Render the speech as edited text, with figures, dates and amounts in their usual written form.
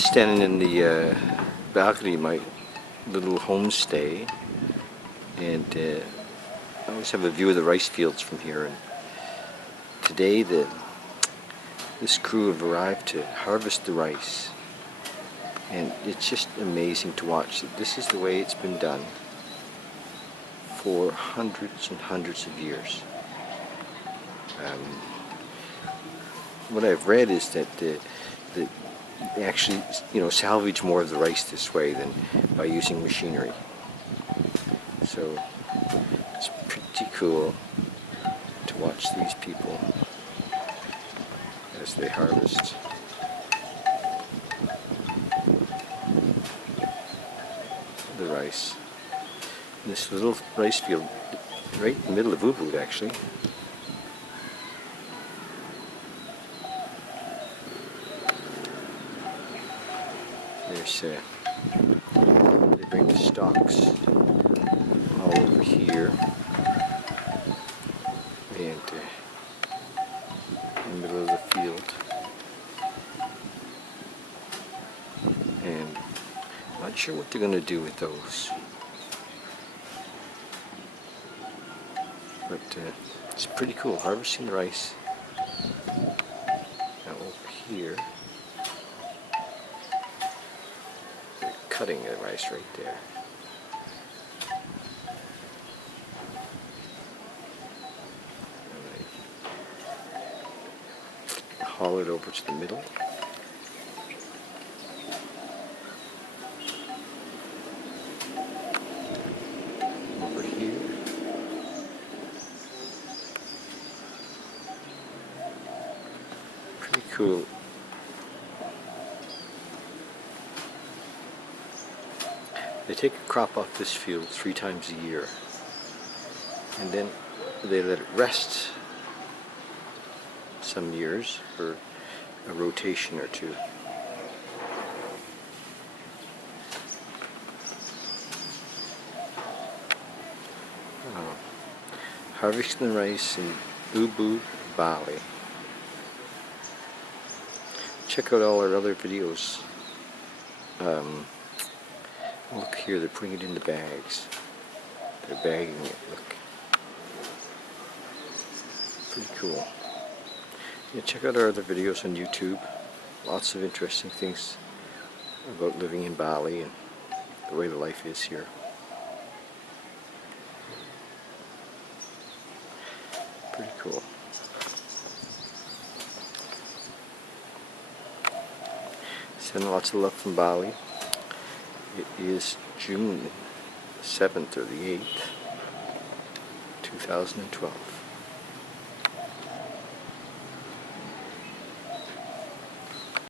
Just standing in the balcony of my little homestay, and I always have a view of the rice fields from here. And today this crew have arrived to harvest the rice, and it's just amazing to watch that this is the way it's been done for hundreds and hundreds of years. What I've read is that they actually, salvage more of the rice this way than by using machinery. So it's pretty cool to watch these people as they harvest. The rice. This little rice field right in the middle of Ubud, actually. There's they bring the stalks all over here, and in the middle of the field, and I'm not sure what they're going to do with those, but it's pretty cool harvesting the rice. Now over here, cutting the rice right there. And I haul it over to the middle. Over here. Pretty cool. They take a crop off this field 3 times a year, and then they let it rest some years for a rotation or two. Harvesting the rice in Ubud, Bali. Check out all our other videos. Look here, they're putting it into bags. They're bagging it, look. Pretty cool. Yeah, check out our other videos on YouTube. Lots of interesting things about living in Bali and the way the life is here. Pretty cool. Sending lots of love from Bali. It is June 7th or the 8th, 2012.